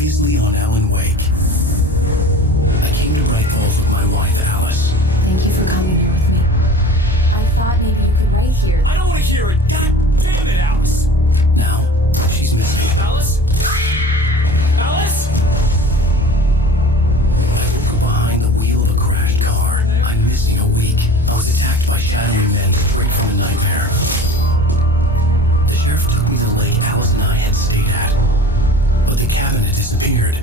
Previously on Alan Wake. I came to Bright Falls with my wife, Alice. Thank you for coming here with me. I thought maybe you could write here. I don't want to hear it! God damn it, Alice! Now, she's missing. Alice? Alice? I woke up behind the wheel of a crashed car. I'm missing a week. I was attacked by shadowy men straight from a nightmare. The sheriff took me to the lake Alice and I had stayed at. But the cabin had disappeared.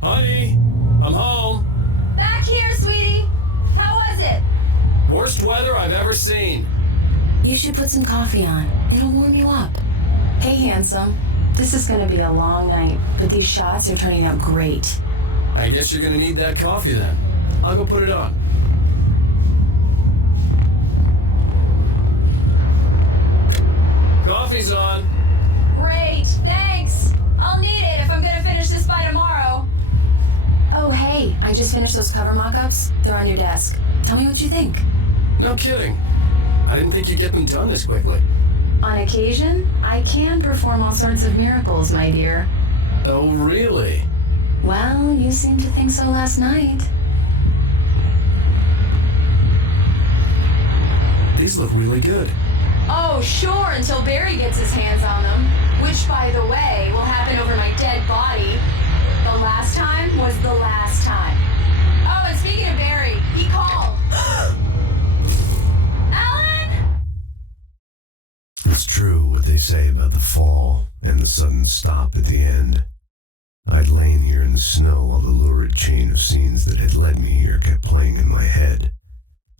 Honey, I'm home. Back here, sweetie. How was it? Worst weather I've ever seen. You should put some coffee on. It'll warm you up. Hey, handsome. This is gonna be a long night, but these shots are turning out great. I guess you're gonna need that coffee then. I'll go put it on. Coffee's on. Great, thanks. I'll need it if I'm gonna finish this by tomorrow. Oh, hey, I just finished those cover mock-ups. They're on your desk. Tell me what you think. No kidding. I didn't think you'd get them done this quickly. On occasion, I can perform all sorts of miracles, my dear. Oh, really? Well, you seemed to think so last night. These look really good. Oh, sure, until Barry gets his hands on them. Which, by the way, will happen over my dead body. The last time was the last time. Oh, and speaking of Barry, he called. Alan? It's true what they say about the fall and the sudden stop at the end. I'd lain here in the snow while the lurid chain of scenes that had led me here kept playing in my head.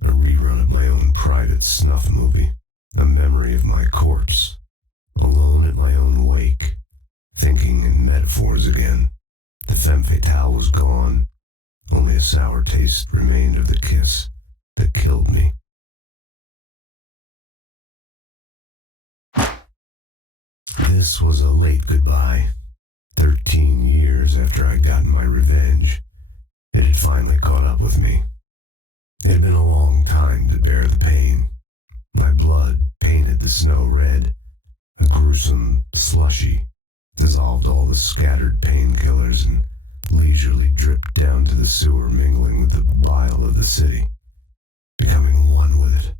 A rerun of my own private snuff movie. A memory of my corpse. Alone at my own wake. Thinking in metaphors again. The femme fatale was gone. Only a sour taste remained of the kiss that killed me. This was a late goodbye. 13 years after I'd gotten my revenge, it had finally caught up with me. It had been a long time to bear the pain. My blood painted the snow red. A gruesome slushy dissolved all the scattered painkillers and leisurely dripped down to the sewer, mingling with the bile of the city, becoming one with it.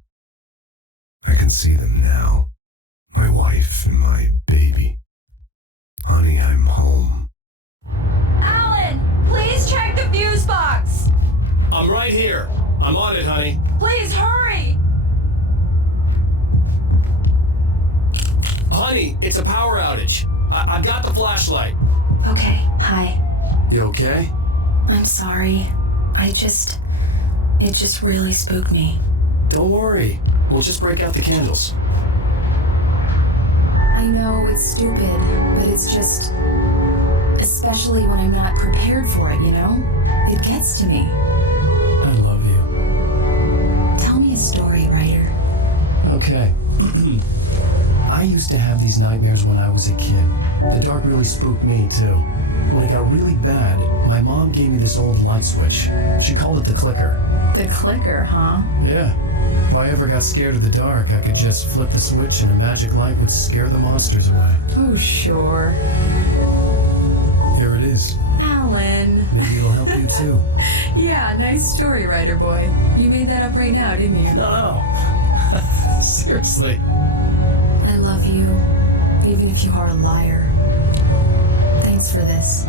I can see them now, my wife and my baby. Honey, I'm home. Alan, please check the fuse box. I'm right here. I'm on it, honey. Please hurry. Honey, it's a power outage. I've got the flashlight. Okay, hi. You okay? I'm sorry. It just really spooked me. Don't worry. We'll just break out the candles. I know it's stupid, but it's just... Especially when I'm not prepared for it, you know? It gets to me. I love you. Tell me a story, writer. Okay. I used to have these nightmares when I was a kid. The dark really spooked me, too. When it got really bad, my mom gave me this old light switch. She called it the clicker. The clicker, huh? Yeah. If I ever got scared of the dark, I could just flip the switch and a magic light would scare the monsters away. Oh, sure. There it is. Alan. Maybe it'll help you, too. Yeah, nice story, writer boy. You made that up right now, didn't you? No. Seriously. I love you, even if you are a liar. Thanks for this.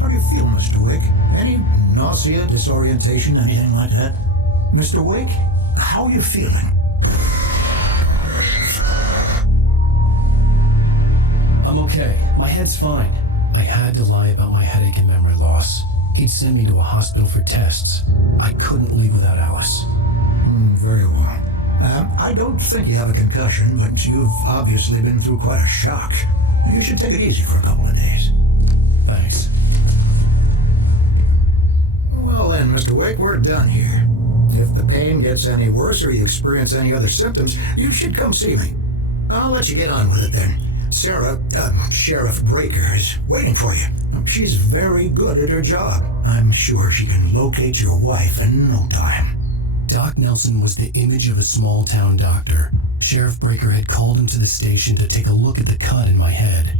How do you feel, Mr. Wick? Any nausea, disorientation, anything like that? Mr. Wick, how are you feeling? I'm okay. My head's fine. I had to lie about my headache and memory loss. He'd send me to a hospital for tests. I couldn't leave without Alice. Very well. I don't think you have a concussion, but you've obviously been through quite a shock. You should take it easy for a couple of days. Thanks. Well then, Mr. Wake, we're done here. If the pain gets any worse or you experience any other symptoms, you should come see me. I'll let you get on with it then. Sarah, Sheriff Breaker, is waiting for you. She's very good at her job. I'm sure she can locate your wife in no time. Doc Nelson was the image of a small-town doctor. Sheriff Breaker had called him to the station to take a look at the cut in my head.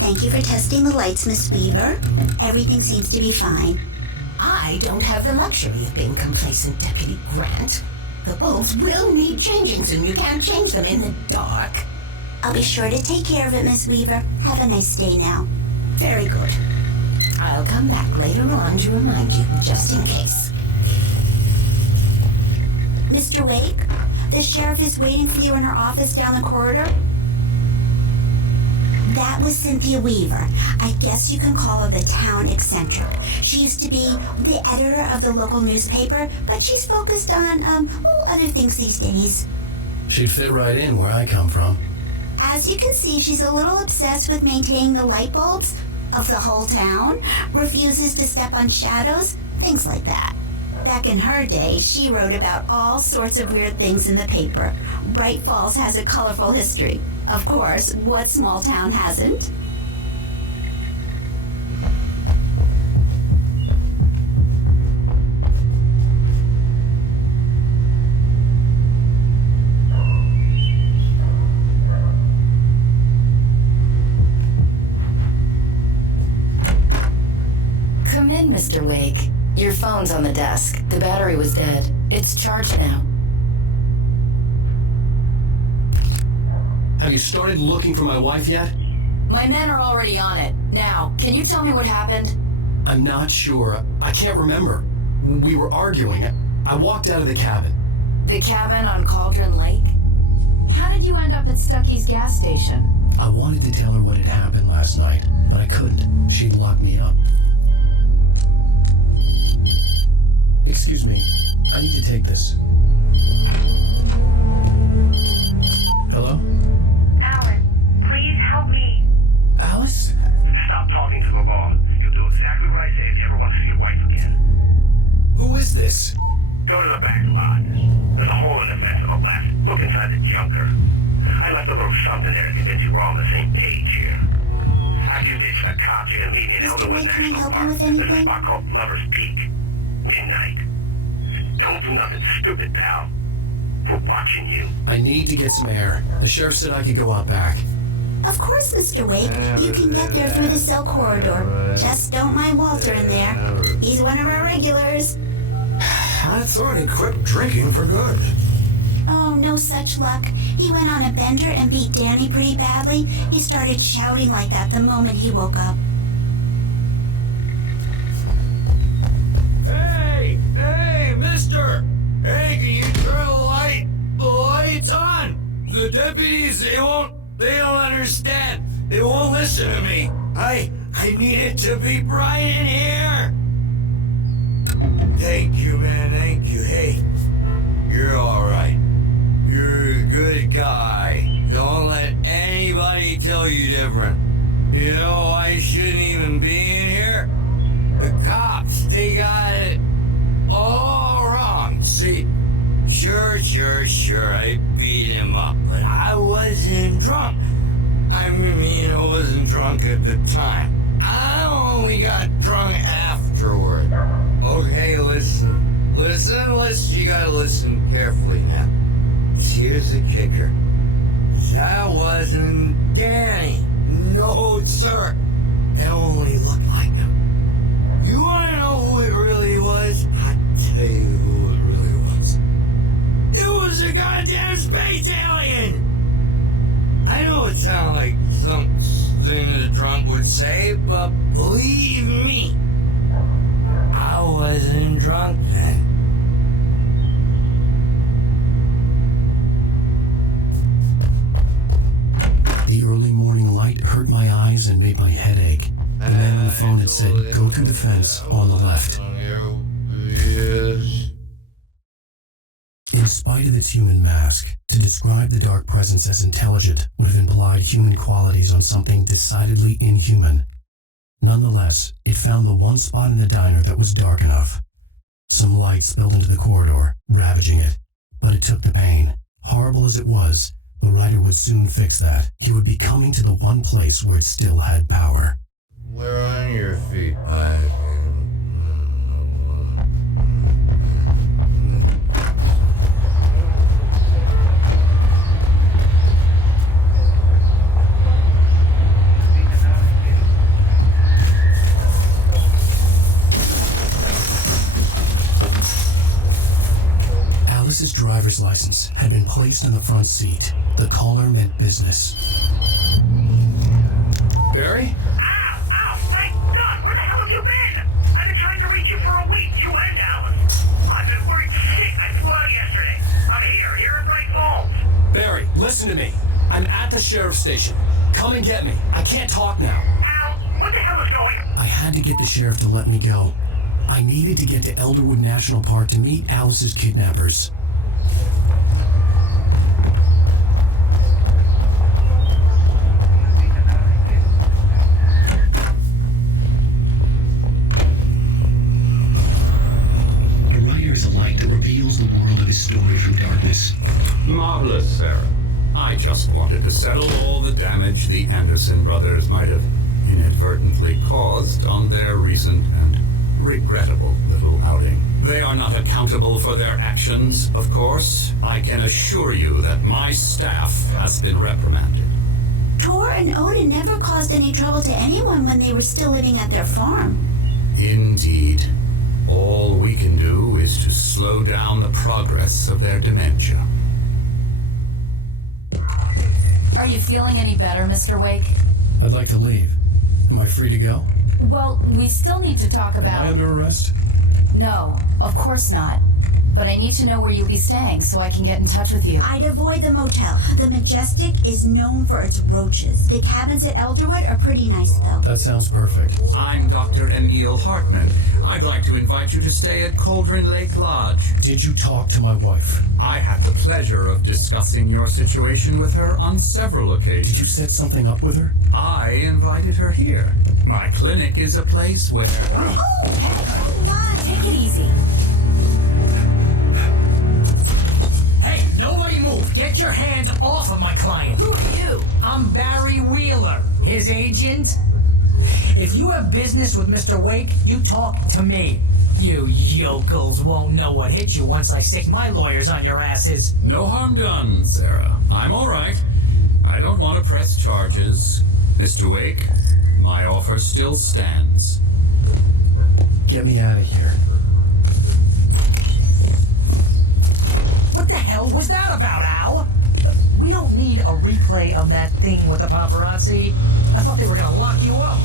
Thank you for testing the lights, Miss Weaver. Everything seems to be fine. I don't have the luxury of being complacent, Deputy Grant. The bulbs will need changing soon. You can't change them in the dark. I'll be sure to take care of it, Miss Weaver. Have a nice day now. Very good. I'll come back later on to remind you, just in case. Mr. Wake, the sheriff is waiting for you in her office down the corridor. That was Cynthia Weaver. I guess you can call her the town eccentric. She used to be the editor of the local newspaper, but she's focused on, other things these days. She'd fit right in where I come from. As you can see, she's a little obsessed with maintaining the light bulbs of the whole town, refuses to step on shadows, things like that. Back in her day, she wrote about all sorts of weird things in the paper. Bright Falls has a colorful history. Of course, what small town hasn't? Come in, Mr. Wake. Your phone's on the desk. The battery was dead. It's charged now. Have you started looking for my wife yet? My men are already on it. Now, can you tell me what happened? I'm not sure. I can't remember. We were arguing. I walked out of the cabin. The cabin on Cauldron Lake? How did you end up at Stucky's gas station? I wanted to tell her what had happened last night, but I couldn't. She'd locked me up. Excuse me. I need to take this. Hello? Alice, please help me. Alice? Stop talking to the law. You'll do exactly what I say if you ever want to see your wife again. Who is this? Go to the back lot. There's a hole in the fence on the left. Look inside the junker. I left a little something there to convince you we're all on the same page here. After you ditch the cops, you're gonna meet me in Mr. Elderwood Wake, can I National help you Park. with There's a anything? spot called Lover's Peak. Midnight. Don't do nothing stupid, pal. We're watching you. I need to get some air. The sheriff said I could go out back. Of course, Mr. Wake. You can get there through the cell corridor. Just don't mind Walter in there. He's one of our regulars. I thought he quit drinking for good. Oh, no such luck. He went on a bender and beat Danny pretty badly. He started shouting like that the moment he woke up. Hey, mister! Hey, can you turn the light? The light's on! The deputies, they don't understand. They won't listen to me. I need it to be bright in here. Thank you, man, thank you. Hey, you're alright. You're a good guy. Don't let anybody tell you different. You know, I shouldn't even be in here. The cops, they got it all wrong. See, sure, I beat him up, but I wasn't drunk. I mean, I wasn't drunk at the time. I only got drunk afterward. Okay, listen, you gotta listen carefully now. Here's the kicker. That wasn't Danny. No, sir. It only looked like him. You wanna know who it really was? I'll tell you who it really was. It was a goddamn space alien! I know it sounds like something something the drunk would say, but believe me, I wasn't drunk then. The early morning light hurt my eyes and made my head ache. The man on the phone had said, "Go through the fence on the left." In spite of its human mask, to describe the dark presence as intelligent would have implied human qualities on something decidedly inhuman. Nonetheless, it found the one spot in the diner that was dark enough. Some light spilled into the corridor, ravaging it. But it took the pain. Horrible as it was, the writer would soon fix that. He would be coming to the one place where it still had power. We're on your feet, Alice's driver's license had been placed in the front seat. The caller meant business. Barry? Ow! Thank God! Where the hell have you been? I've been trying to reach you for a week, you and Alice. I've been worried sick. I flew out yesterday. I'm here in Bright Falls. Barry, listen to me. I'm at the sheriff's station. Come and get me. I can't talk now. Al, what the hell is going on? I had to get the sheriff to let me go. I needed to get to Elderwood National Park to meet Alice's kidnappers. A writer is a light that reveals the world of his story from darkness. Marvelous, Sarah. I just wanted to settle all the damage the Anderson brothers might have inadvertently caused on their recent and regrettable little outing. They are not accountable for their actions, of course. I can assure you that my staff has been reprimanded. Tor and Odin never caused any trouble to anyone when they were still living at their farm. Indeed. All we can do is to slow down the progress of their dementia. Are you feeling any better, Mr. Wake? I'd like to leave. Am I free to go? Well, we still need to talk about... Am I under arrest? No, of course not. But I need to know where you'll be staying so I can get in touch with you. I'd avoid the motel. The Majestic is known for its roaches. The cabins at Elderwood are pretty nice, though. That sounds perfect. I'm Dr. Emil Hartman. I'd like to invite you to stay at Cauldron Lake Lodge. Did you talk to my wife? I had the pleasure of discussing your situation with her on several occasions. Did you set something up with her? I invited her here. My clinic is a place where... Oh, hey, come on, take it easy. Hey, nobody move! Get your hands off of my client! Who are you? I'm Barry Wheeler, his agent. If you have business with Mr. Wake, you talk to me. You yokels won't know what hit you once I stick my lawyers on your asses. No harm done, Sarah. I'm all right. I don't want to press charges. Mr. Wake, my offer still stands. Get me out of here. What the hell was that about, Al? We don't need a replay of that thing with the paparazzi. I thought they were gonna lock you up.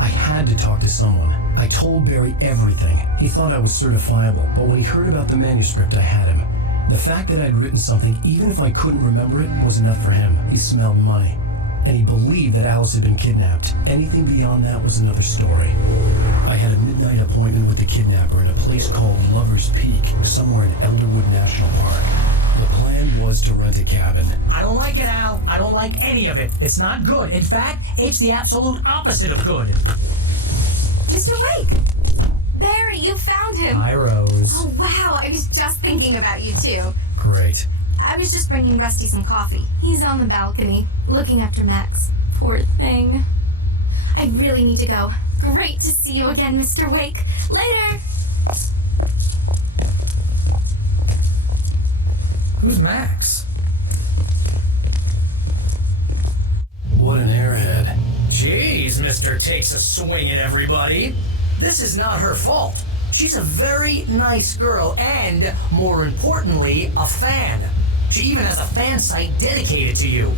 I had to talk to someone. I told Barry everything. He thought I was certifiable, but when he heard about the manuscript, I had him. The fact that I'd written something, even if I couldn't remember it, was enough for him. He smelled money. And he believed that Alice had been kidnapped. Anything beyond that was another story. I had a midnight appointment with the kidnapper in a place called Lover's Peak, somewhere in Elderwood National Park. The plan was to rent a cabin. I don't like it, Al. I don't like any of it. It's not good. In fact, it's the absolute opposite of good. Mr. Wake! Barry, you found him! Hi, Rose. Oh, wow. I was just thinking about you, too. Great. I was just bringing Rusty some coffee. He's on the balcony, looking after Max. Poor thing. I really need to go. Great to see you again, Mr. Wake. Later! Who's Max? What an airhead. Jeez, Mr. Takes a swing at everybody. This is not her fault. She's a very nice girl and, more importantly, a fan. She even has a fan site dedicated to you.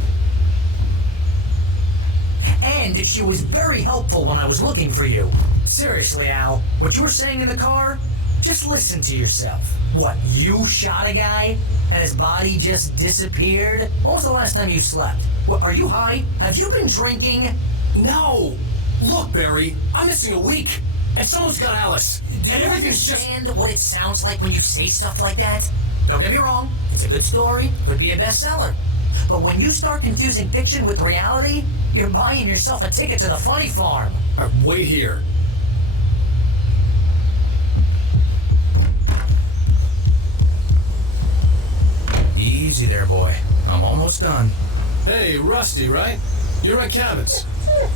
And she was very helpful when I was looking for you. Seriously, Al, what you were saying in the car? Just listen to yourself. What, you shot a guy and his body just disappeared? When was the last time you slept? What, are you high? Have you been drinking? No! Look, Barry, I'm missing a week, and someone's got Alice, and everything's just... Understand what it sounds like when you say stuff like that? Don't get me wrong, it's a good story, could be a bestseller. But when you start confusing fiction with reality, you're buying yourself a ticket to the funny farm. Wait here. Easy there, boy. I'm almost done. Hey, Rusty, right? You're at Cabot's.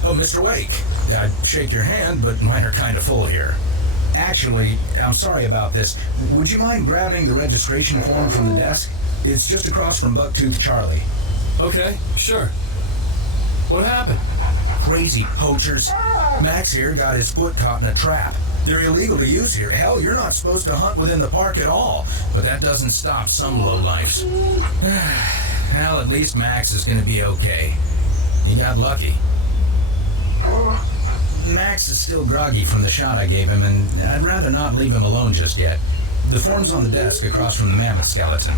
Oh, Mr. Wake. I'd shake your hand, but mine are kind of full here. Actually, I'm sorry about this. Would you mind grabbing the registration form from the desk? It's just across from Bucktooth Charlie. Okay, sure. What happened? Crazy poachers. Max here got his foot caught in a trap. They're illegal to use here. Hell, you're not supposed to hunt within the park at all. But that doesn't stop some lowlifes. Well, at least Max is going to be okay. He got lucky. Max is still groggy from the shot I gave him, and I'd rather not leave him alone just yet. The form's on the desk across from the mammoth skeleton.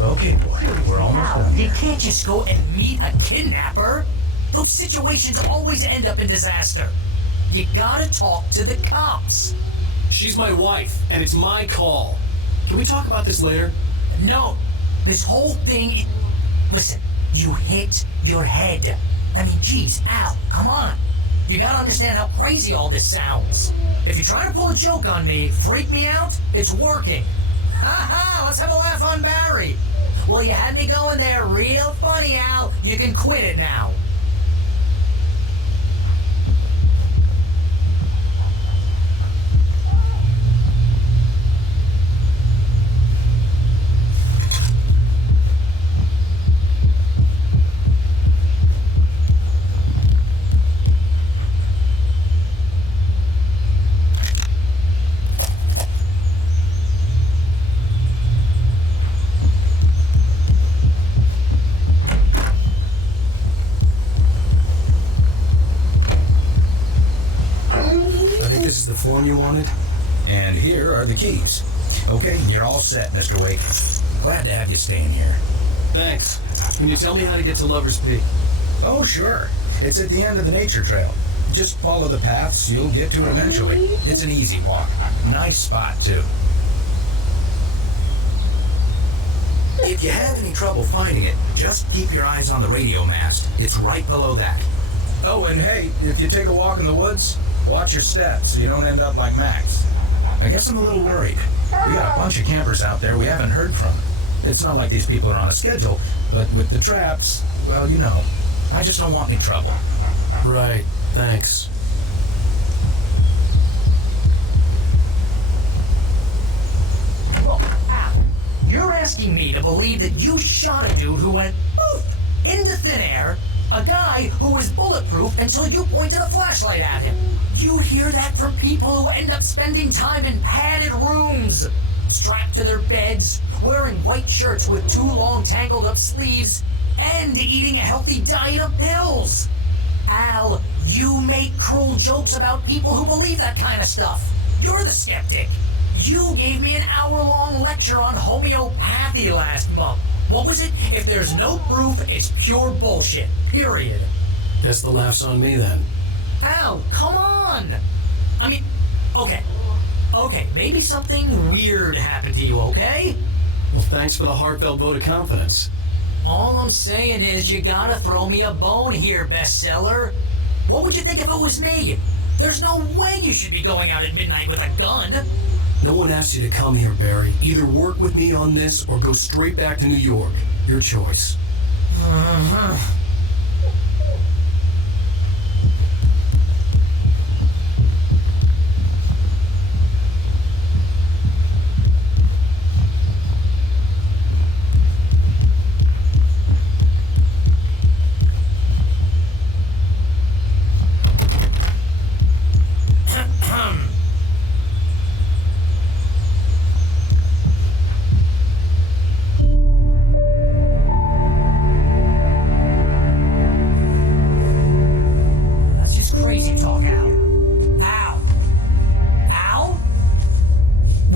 Okay, boy, we're almost done. You can't just go and meet a kidnapper. Those situations always end up in disaster. You gotta talk to the cops. She's my wife, and it's my call. Can we talk about this later? No, this whole thing... Listen, you hit your head. I mean, geez, Al, come on. You gotta understand how crazy all this sounds. If you're trying to pull a joke on me, freak me out, it's working. Ha-ha, let's have a laugh on Barry. Well, you had me going there real funny, Al. You can quit it now. This is the form you wanted? And here are the keys. Okay, you're all set, Mr. Wake. Glad to have you staying here. Thanks. Can you tell me how to get to Lover's Peak? Oh, sure. It's at the end of the nature trail. Just follow the paths, you'll get to it eventually. It's an easy walk. Nice spot, too. If you have any trouble finding it, just keep your eyes on the radio mast. It's right below that. Oh, and hey, if you take a walk in the woods, watch your steps so you don't end up like Max. I guess I'm a little worried. We got a bunch of campers out there we haven't heard from. It's not like these people are on a schedule, but with the traps, well, you know. I just don't want any trouble. Right, thanks. Look, Al, you're asking me to believe that you shot a dude who went poof into thin air, a guy who was bulletproof until you pointed a flashlight at him. You hear that from people who end up spending time in padded rooms, strapped to their beds, wearing white shirts with too long tangled up sleeves, and eating a healthy diet of pills. Al, you make cruel jokes about people who believe that kind of stuff. You're the skeptic. You gave me an hour-long lecture on homeopathy last month. What was it? If there's no proof, it's pure bullshit. Period. Guess the laugh's on me then. Al, come on! I mean, okay, maybe something weird happened to you, okay? Well, thanks for the heartfelt vote of confidence. All I'm saying is you gotta throw me a bone here, bestseller. What would you think if it was me? There's no way you should be going out at midnight with a gun. No one asked you to come here, Barry. Either work with me on this or go straight back to New York. Your choice.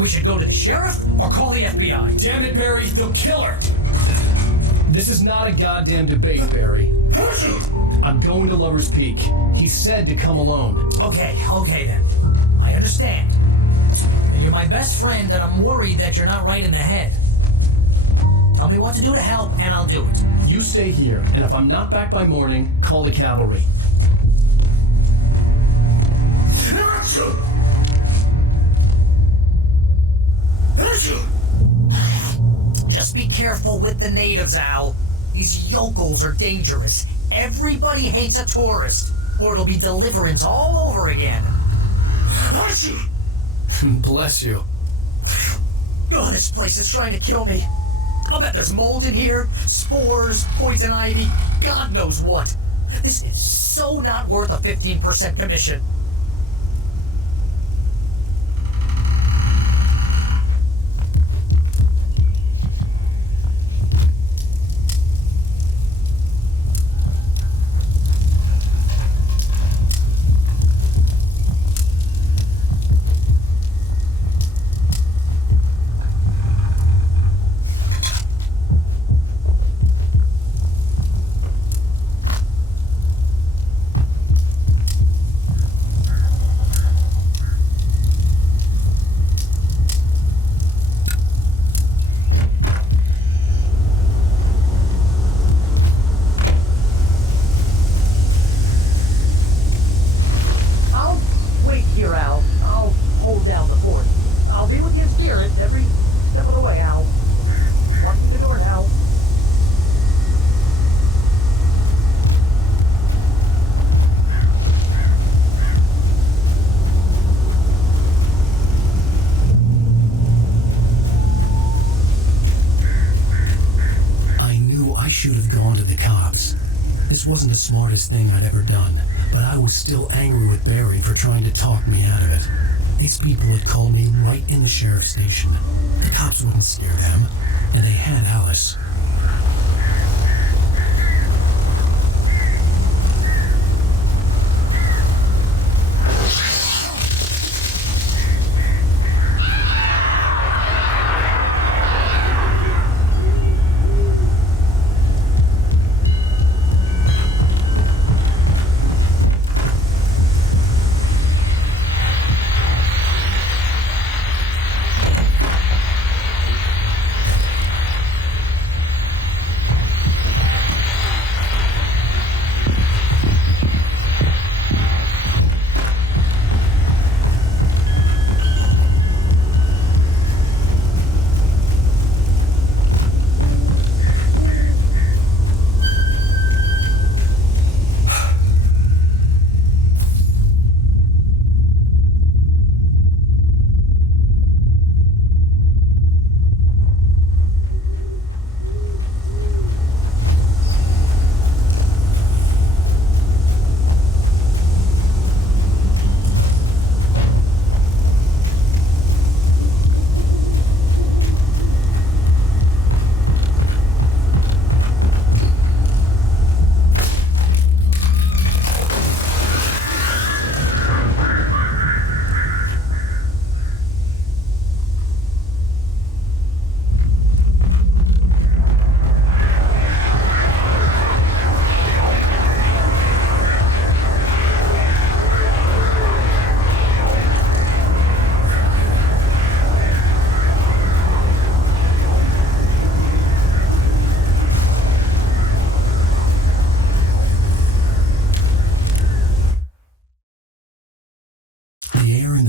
We should go to the sheriff or call the FBI. Damn it, Barry, they'll kill her! This is not a goddamn debate, Barry. I'm going to Lover's Peak. He said to come alone. Okay then. I understand. You're my best friend, and I'm worried that you're not right in the head. Tell me what to do to help, and I'll do it. You stay here, and if I'm not back by morning, call the cavalry. Just be careful with the natives, Al. These yokels are dangerous. Everybody hates a tourist, or it'll be Deliverance all over again. Bless you. Oh, this place is trying to kill me. I'll bet there's mold in here, spores, poison ivy, God knows what. This is so not worth a 15% commission. This wasn't the smartest thing I'd ever done, but I was still angry with Barry for trying to talk me out of it. These people had called me right in the sheriff's station. The cops wouldn't scare them, and they had Alice.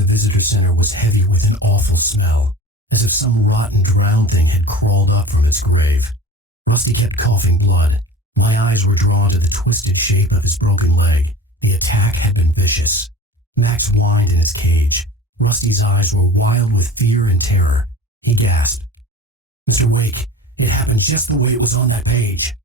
Visitor center was heavy with an awful smell, as if some rotten drowned thing had crawled up from its grave. Rusty kept coughing blood. My eyes were drawn to the twisted shape of his broken leg. The attack had been vicious. Max whined in his cage. Rusty's eyes were wild with fear and terror. He gasped. "Mr. Wake, it happened just the way it was on that page."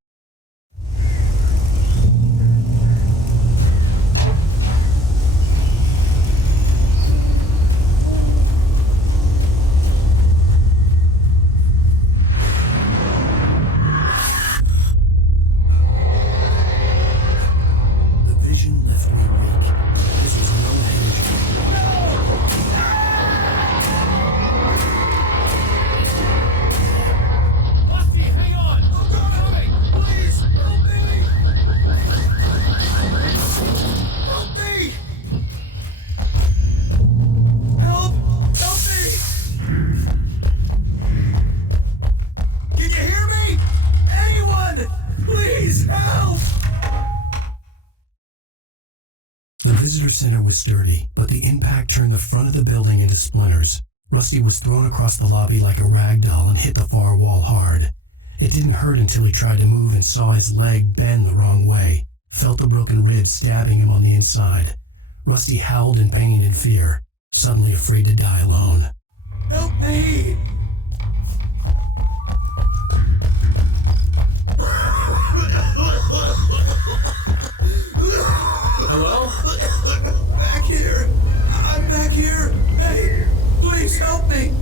Left me weak. This was no energy. visitor center was sturdy, but the impact turned the front of the building into splinters. Rusty was thrown across the lobby like a rag doll and hit the far wall hard. It didn't hurt until he tried to move and saw his leg bend the wrong way, felt the broken ribs stabbing him on the inside. Rusty howled in pain and fear, suddenly afraid to die alone. Help me! Hello? Back here! I'm back here! Hey, please help me!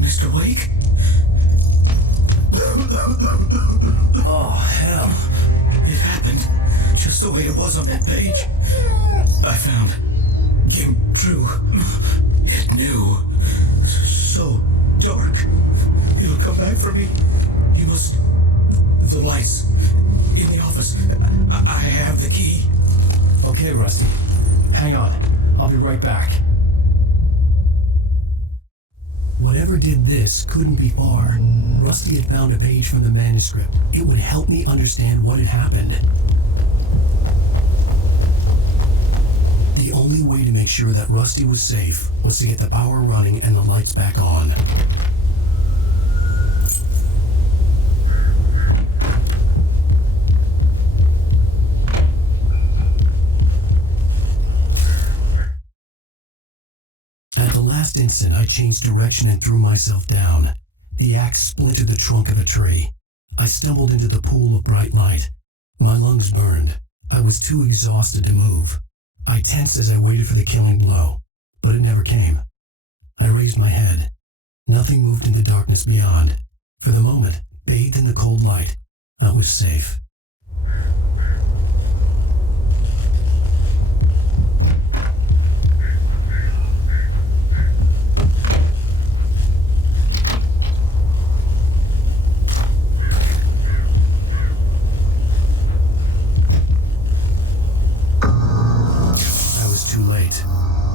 Mr. Wake? Oh, hell. It happened just the way it was on that page. I found. Came true. It knew. So dark. It'll come back for me. You must... The lights. In the office. I have the key. Okay, Rusty. Hang on. I'll be right back. Whatever did this couldn't be far. Rusty had found a page from the manuscript. It would help me understand what had happened. The only way to make sure that Rusty was safe was to get the power running and the lights back on. At the last instant, I changed direction and threw myself down. The axe splintered the trunk of a tree. I stumbled into the pool of bright light. My lungs burned. I was too exhausted to move. I tensed as I waited for the killing blow, but it never came. I raised my head. Nothing moved in the darkness beyond. For the moment, bathed in the cold light, I was safe. Too late.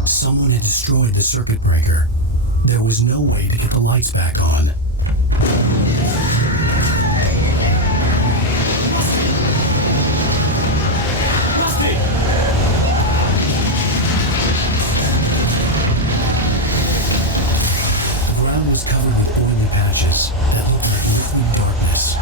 Someone had destroyed the circuit breaker. There was no way to get the lights back on. Rusty! The ground was covered with oily patches that looked like liquid darkness.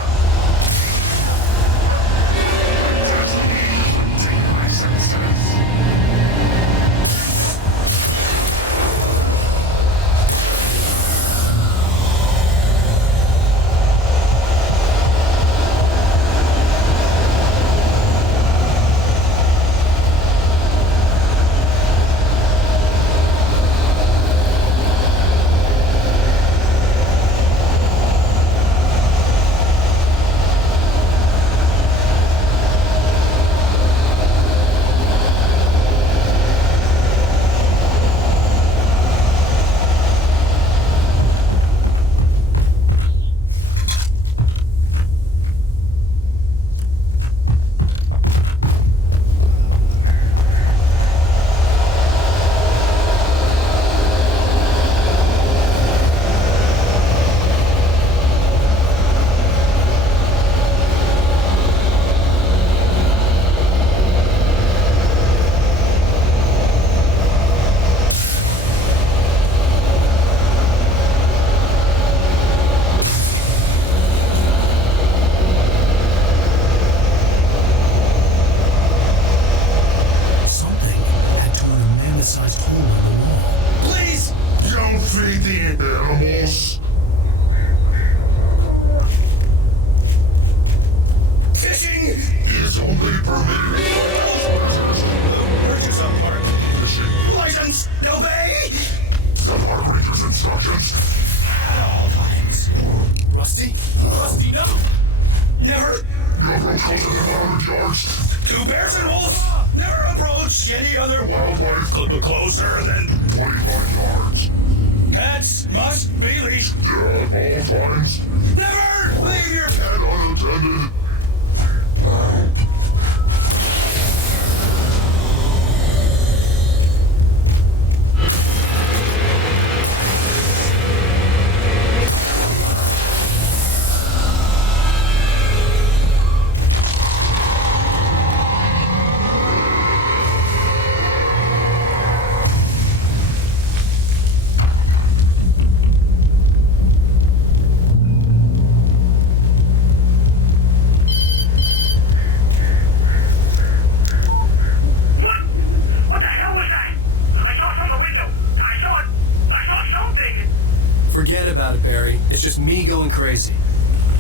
me going crazy.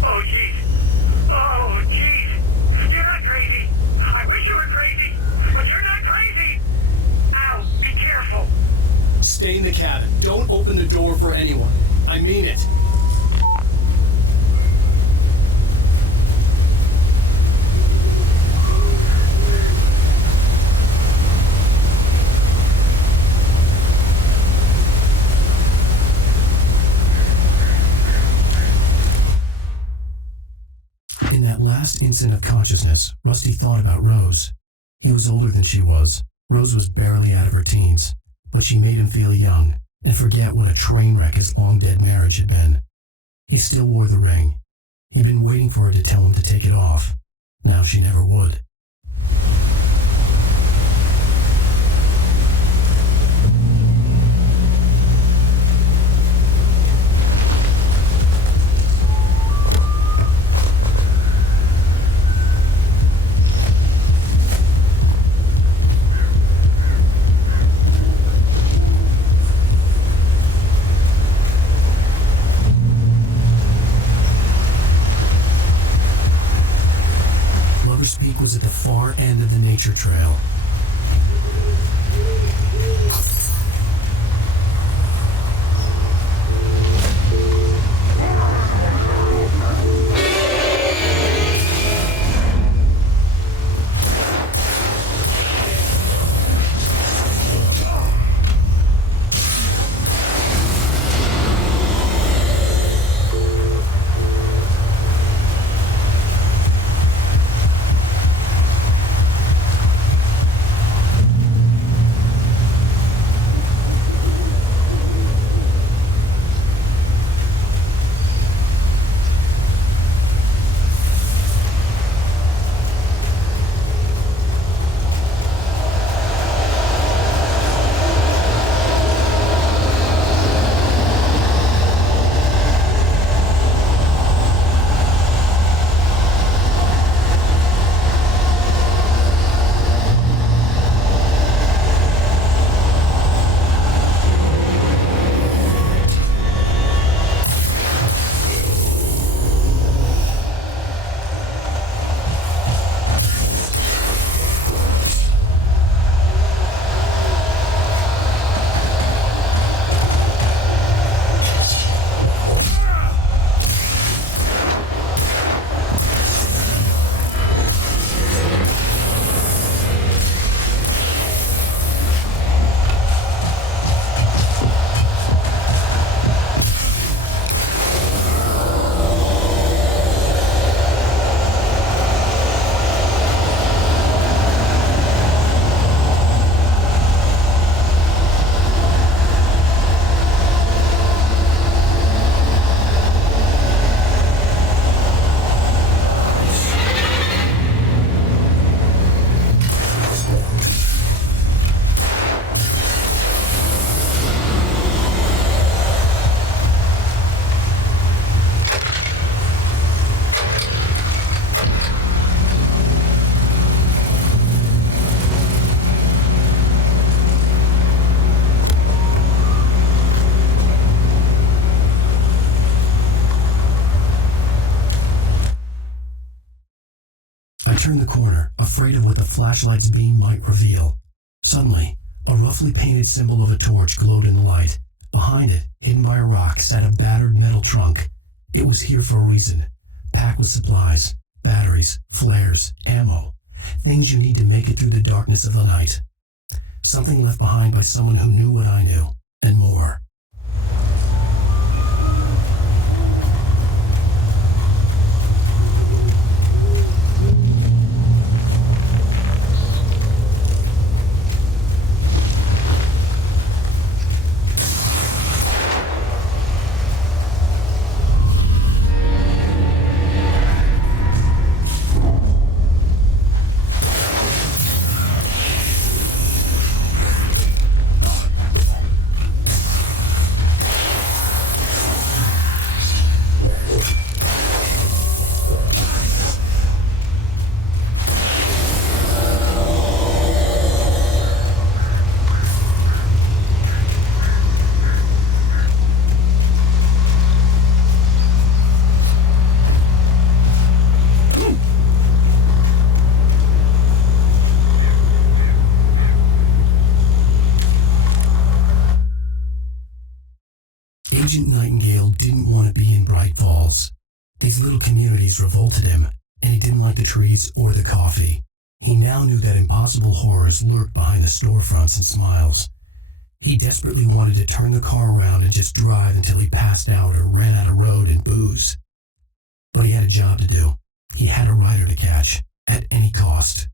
Oh, jeez. Oh, jeez. You're not crazy. I wish you were crazy, but you're not crazy. Ow, be careful. Stay in the cabin. Don't open the door for anyone. I mean it. In that last instant of consciousness, Rusty thought about Rose. He was older than she was. Rose was barely out of her teens, but she made him feel young and forget what a train wreck his long-dead marriage had been. He still wore the ring. He'd been waiting for her to tell him to take it off. Now she never would. Peak was at the far end of the nature trail. I turned the corner, afraid of what the flashlight's beam might reveal. Suddenly, a roughly painted symbol of a torch glowed in the light. Behind it, hidden by a rock, sat a battered metal trunk. It was here for a reason, packed with supplies, batteries, flares, ammo, things you need to make it through the darkness of the night. Something left behind by someone who knew what I knew, and more. Agent Nightingale didn't want to be in Bright Falls. These little communities revolted him, and he didn't like the trees or the coffee. He now knew that impossible horrors lurked behind the storefronts and smiles. He desperately wanted to turn the car around and just drive until he passed out or ran out of road and booze. But he had a job to do. He had a rider to catch, at any cost.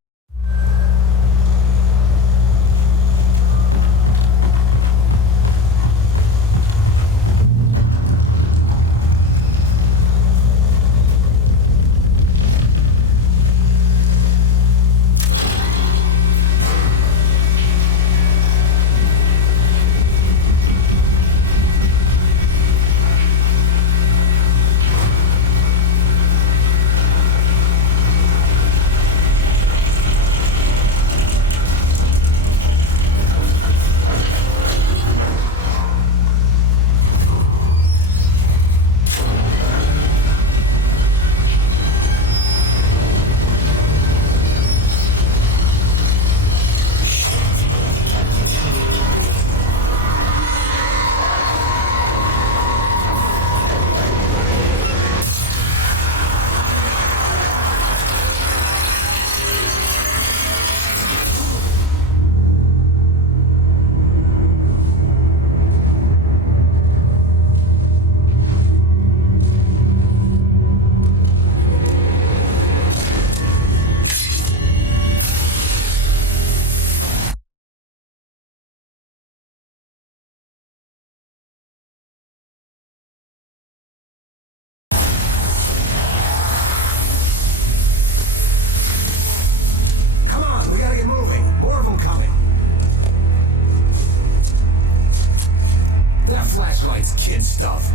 Flashlights, kid stuff.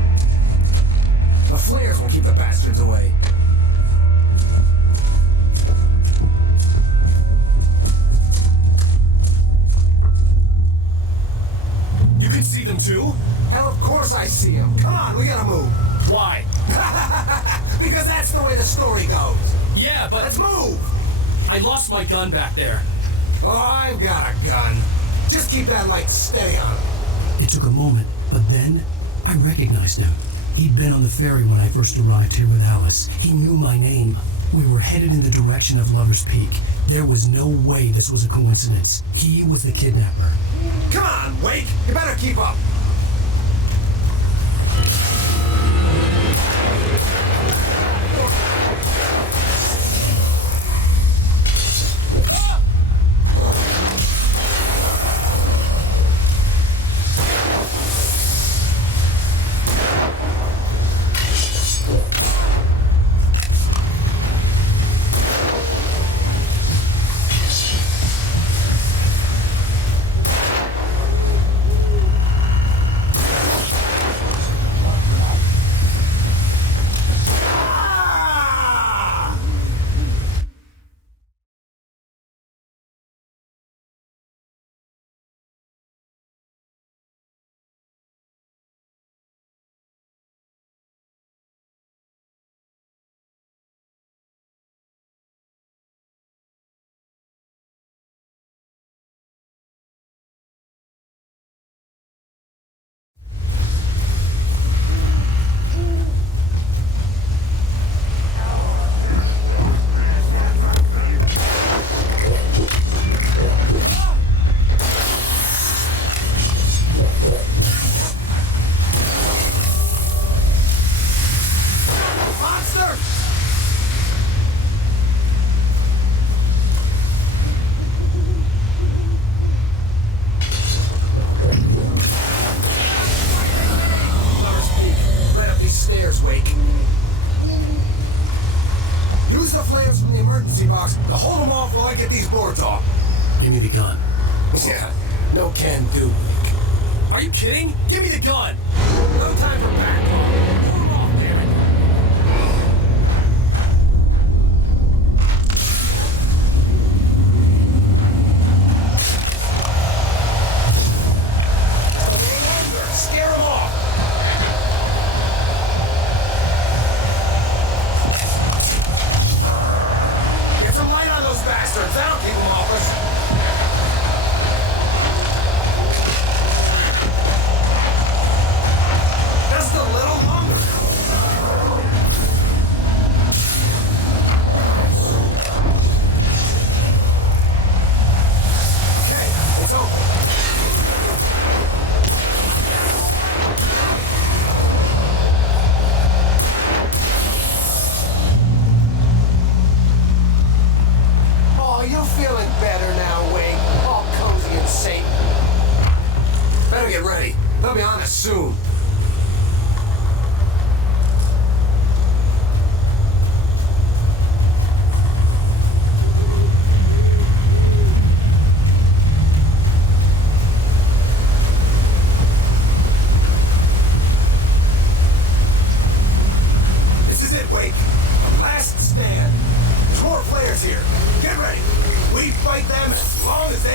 The flares will keep the bastards away. You can see them too? Hell, of course I see them. Come on, we gotta move. Why? Because that's the way the story goes. Yeah, but... Let's move! I lost my gun back there. Oh, I've got a gun. Just keep that light steady on him. It took a moment, but then I recognized him. He'd been on the ferry when I first arrived here with Alice. He knew my name. We were headed in the direction of Lover's Peak. There was no way this was a coincidence. He was the kidnapper. Come on, Wake! You better keep up! Yeah, no can do. Are you kidding? Give me the gun! No time for backlog. Pull them off, damn it. Scare them off. Get some light on those bastards. That'll keep them off us.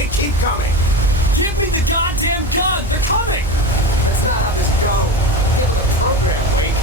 They keep coming. Give me the goddamn gun! They're coming! That's not how this goes. Give them the program, Wake.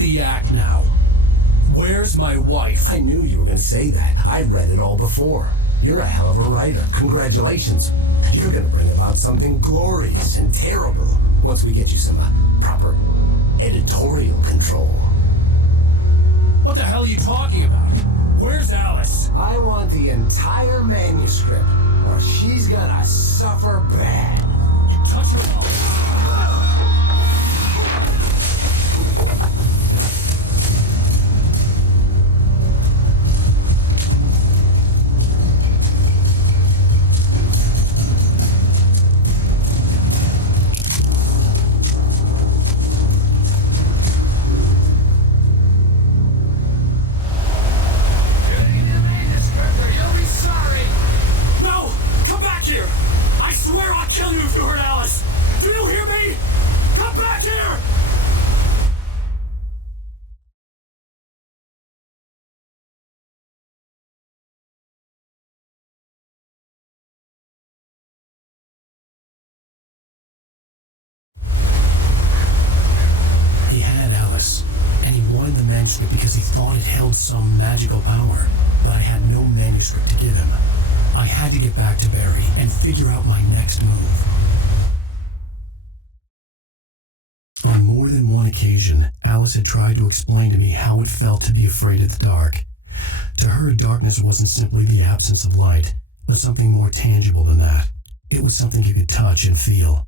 The act now. Where's my wife? I knew you were going to say that. I've read it all before. You're a hell of a writer. Congratulations. You're going to bring about something glorious and terrible once we get you some proper editorial control. What the hell are you talking about? Where's Alice? I want the entire manuscript, or she's gonna suffer bad. You touch her mouth. Because he thought it held some magical power, but I had no manuscript to give him. I had to get back to Barry and figure out my next move. On more than one occasion, Alice had tried to explain to me how it felt to be afraid of the dark. To her, darkness wasn't simply the absence of light, but something more tangible than that. It was something you could touch and feel.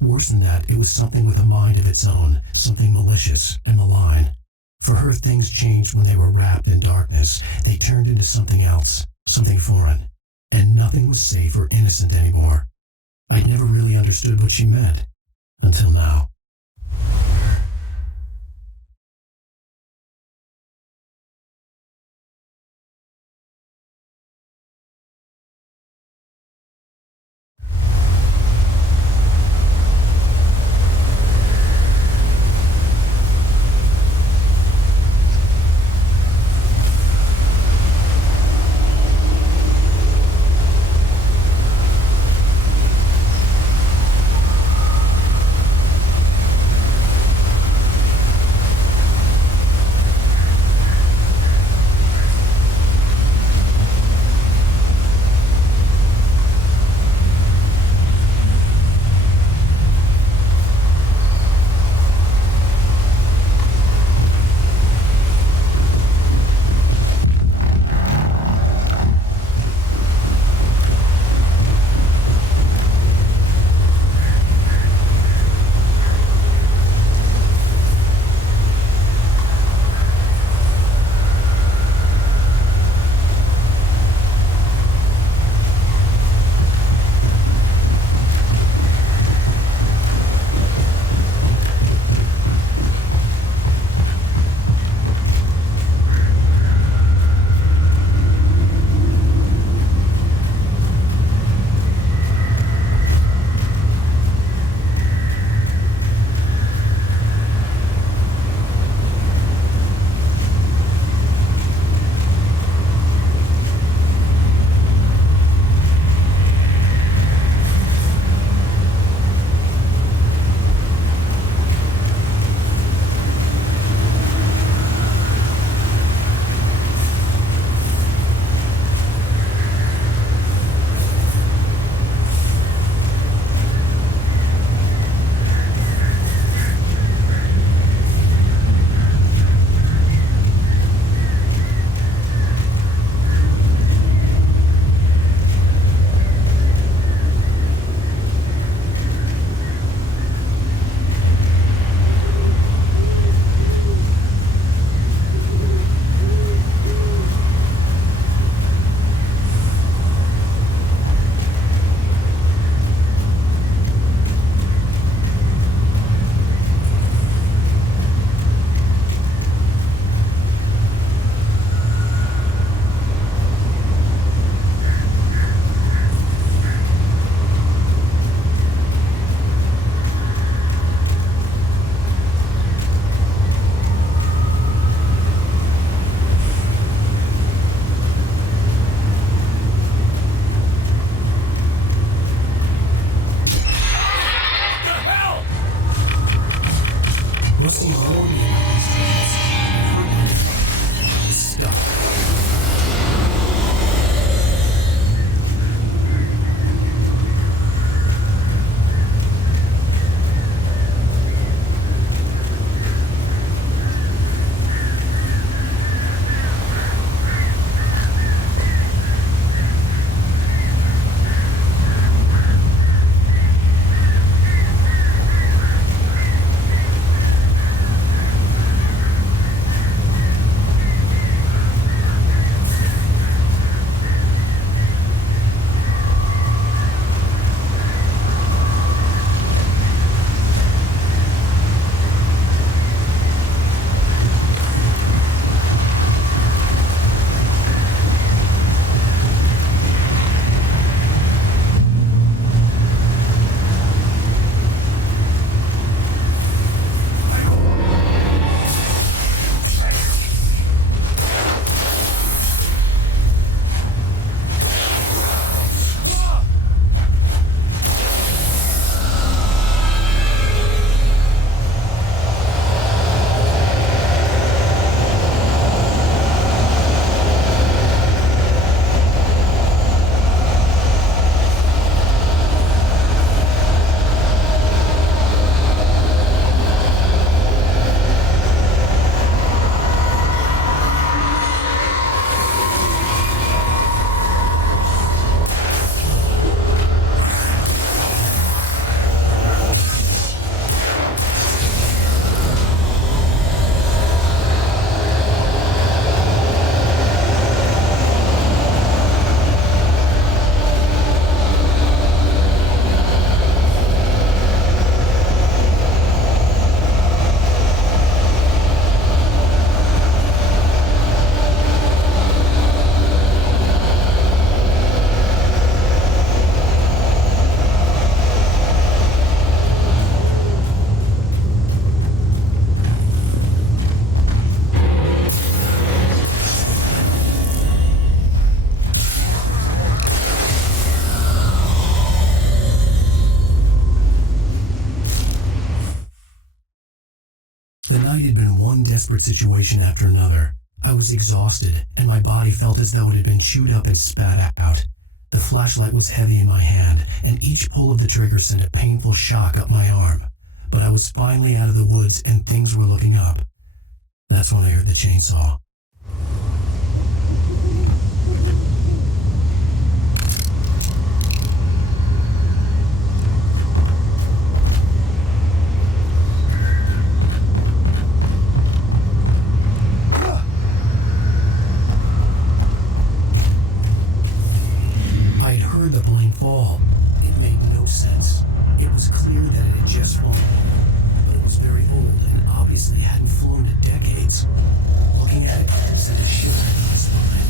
Worse than that, it was something with a mind of its own, something malicious and malign. For her, things changed when they were wrapped in darkness. They turned into something else, something foreign, and nothing was safe or innocent anymore. I'd never really understood what she meant, until now. Rusty warned me about these demons. It's stuck. The night had been one desperate situation after another. I was exhausted, and my body felt as though it had been chewed up and spat out. The flashlight was heavy in my hand, and each pull of the trigger sent a painful shock up my arm. But I was finally out of the woods, and things were looking up. That's when I heard the chainsaw. I had heard the plane fall. It made no sense. It was clear that it had just fallen, but it was very old and obviously hadn't flown to decades. Looking at it sent a shiver down my spine.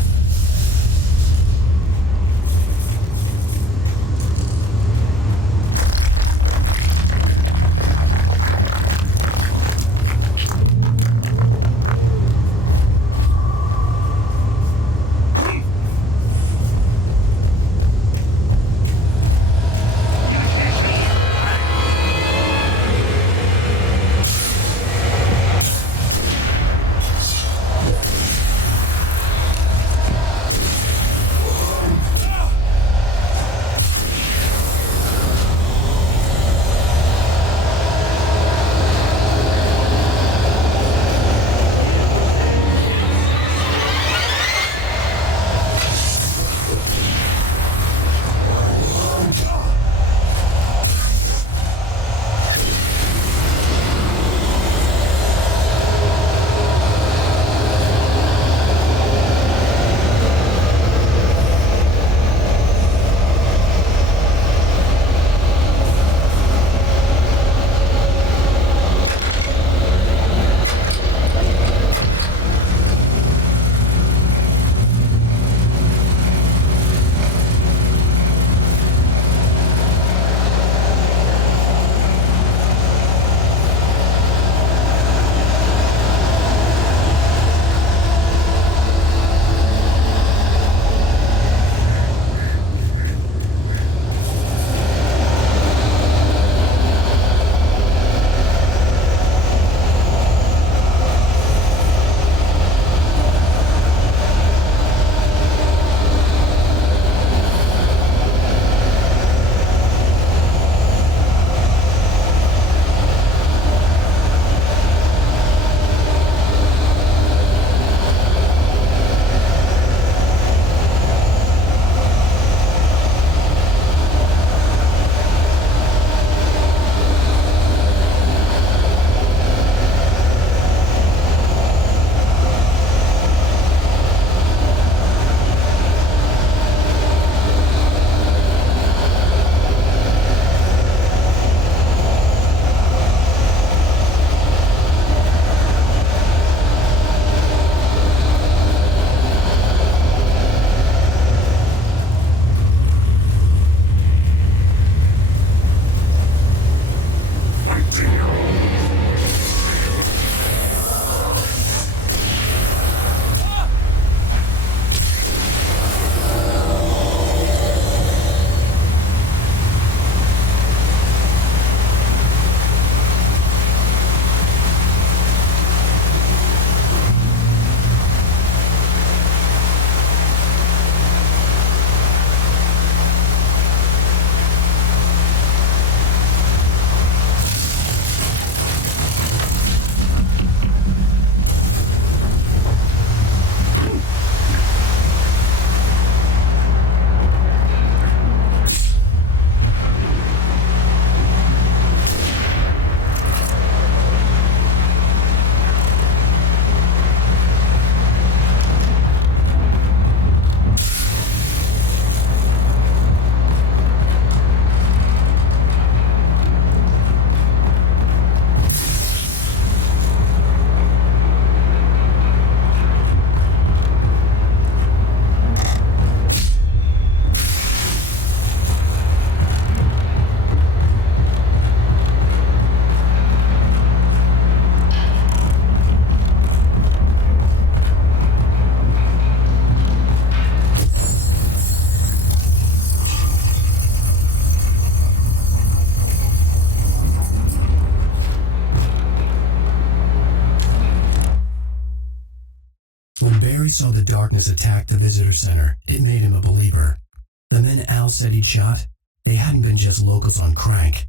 saw the darkness attack the visitor center, it made him a believer. The men Al said he'd shot, they hadn't been just locals on crank.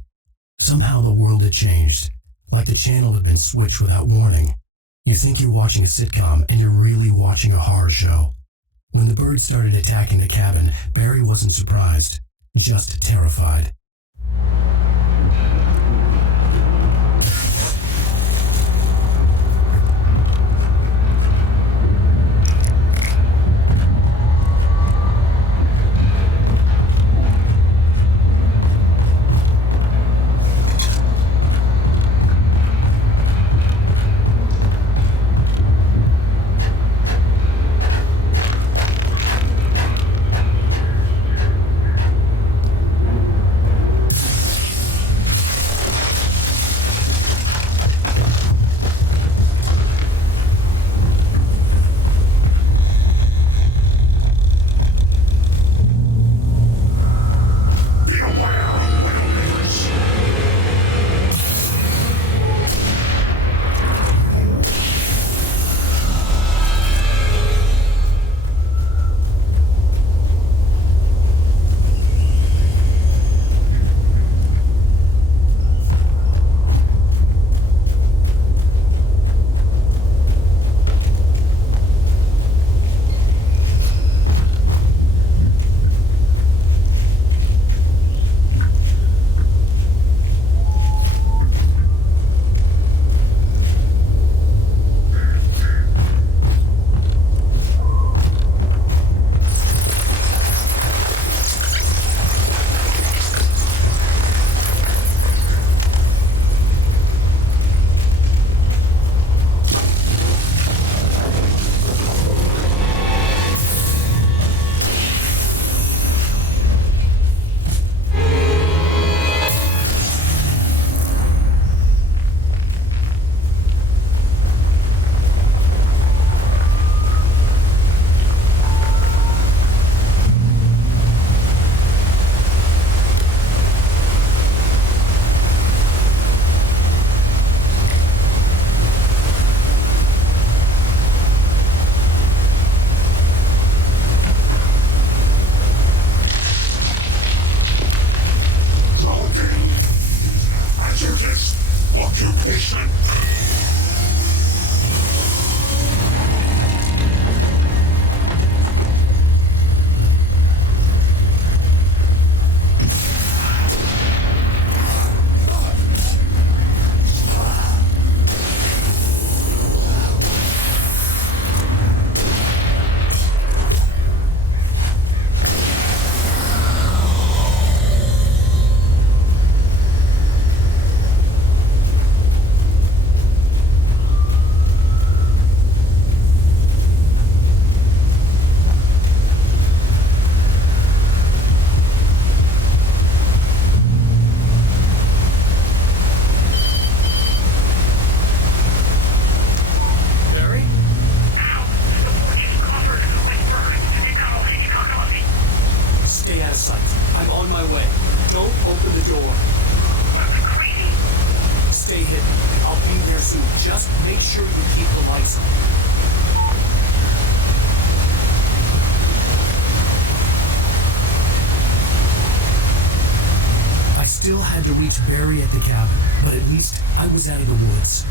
Somehow the world had changed, like the channel had been switched without warning. You think you're watching a sitcom, and you're really watching a horror show. When the birds started attacking the cabin, Barry wasn't surprised, just terrified. Still had to reach Barry at the cabin, but at least I was out of the woods.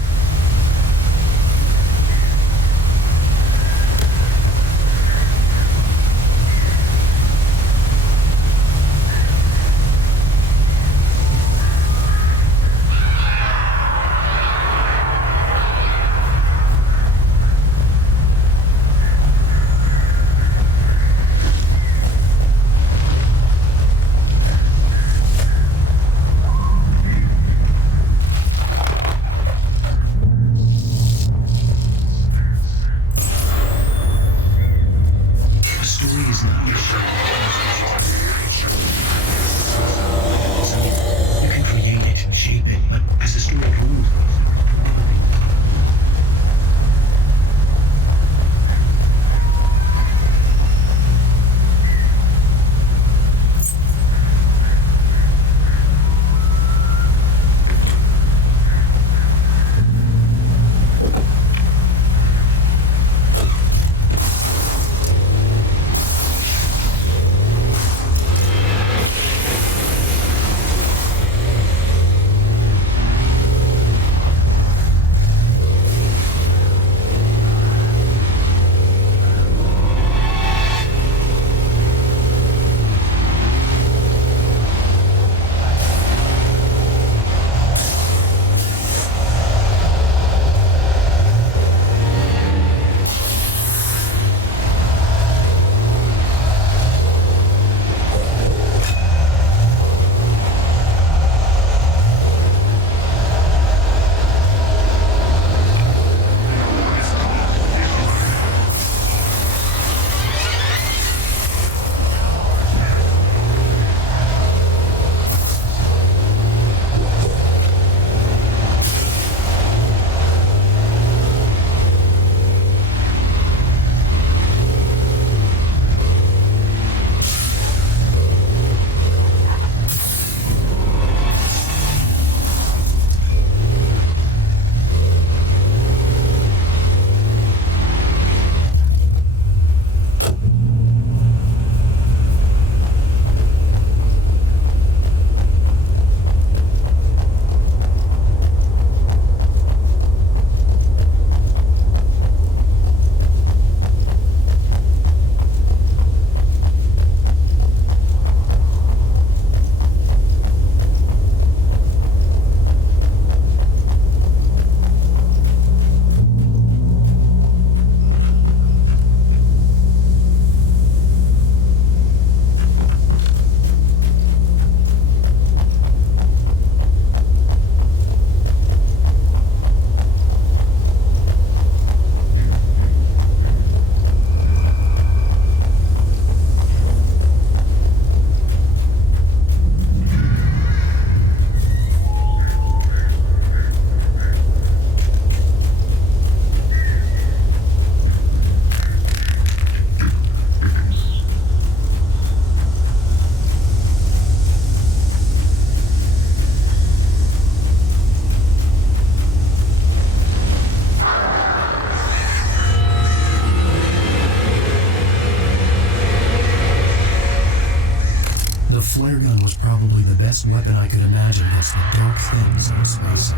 best weapon I could imagine against the dark things I was facing.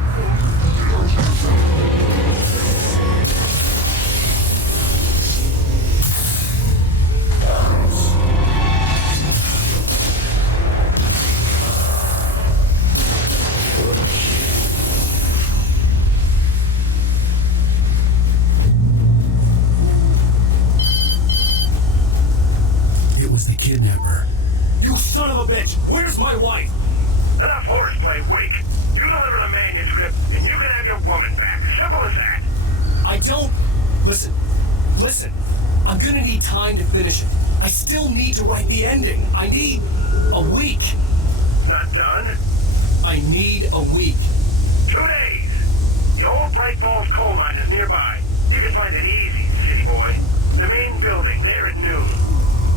It was the kidnapper. You son of a bitch! Where's my wife? Enough horseplay, Wake. You deliver the manuscript, and you can have your woman back. Simple as that. I don't... Listen. I'm gonna need time to finish it. I still need to write the ending. I need a week. Not done? I need a week. 2 days. The old Bright Falls coal mine is nearby. You can find it easy, city boy. The main building, there at noon.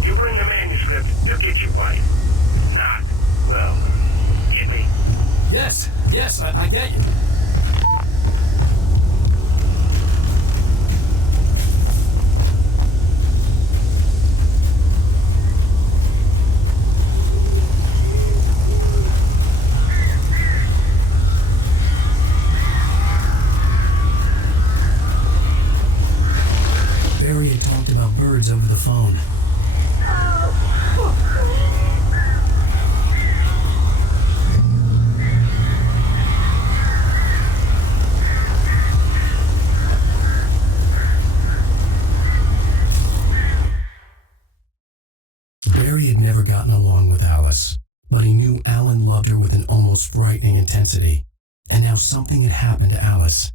You bring the manuscript, you'll get your wife. Not, well, get me? Yes, I get you. Barry had talked about birds over the phone. Barry had never gotten along with Alice, but he knew Alan loved her with an almost frightening intensity. And now something had happened to Alice.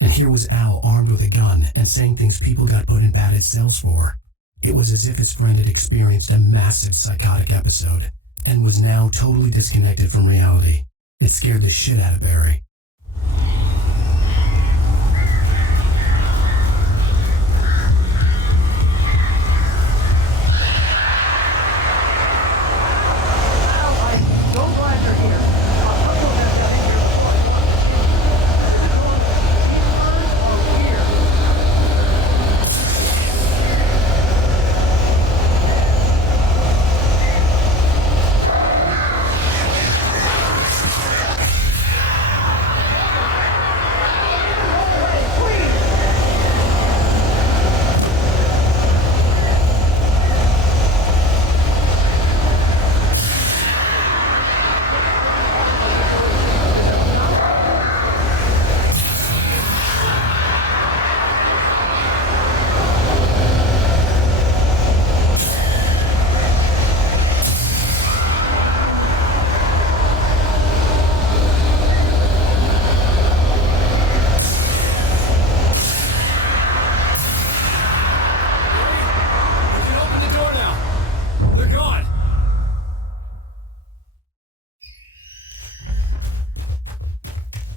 And here was Al armed with a gun and saying things people got put in padded cells for. It was as if his friend had experienced a massive psychotic episode and was now totally disconnected from reality. It scared the shit out of Barry.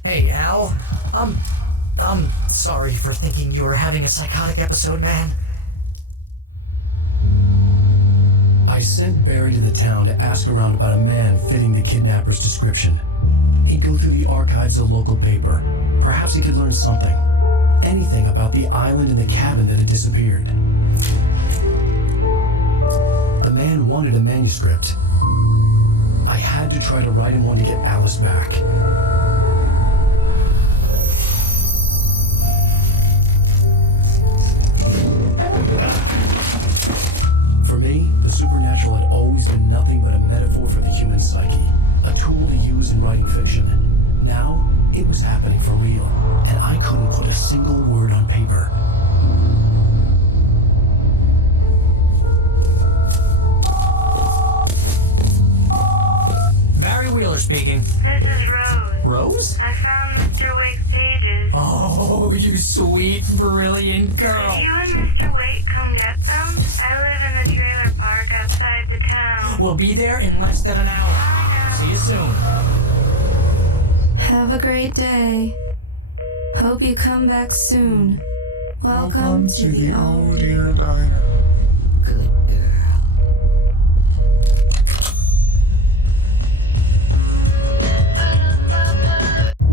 Hey, Al. I'm sorry for thinking you were having a psychotic episode, man. I sent Barry to the town to ask around about a man fitting the kidnapper's description. He'd go through the archives of the local paper. Perhaps he could learn something. Anything about the island and the cabin that had disappeared. The man wanted a manuscript. I had to try to write him one to get Alice back. For me, the supernatural had always been nothing but a metaphor for the human psyche, a tool to use in writing fiction. Now, it was happening for real, and I couldn't put a single word on paper. Barry Wheeler speaking. This is Rose. Rose? I found Mr. Wake's pages. Oh, you sweet, brilliant girl. Could you and Mr. Wake come get them? I live in the trailer park outside the town. We'll be there in less than an hour. See you soon. Have a great day. Hope you come back soon. Welcome to the old dear diner. Good girl.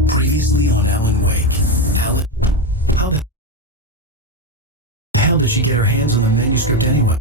Previously on Alan Wake. Alan... How the hell did she get her hands on the manuscript anyway?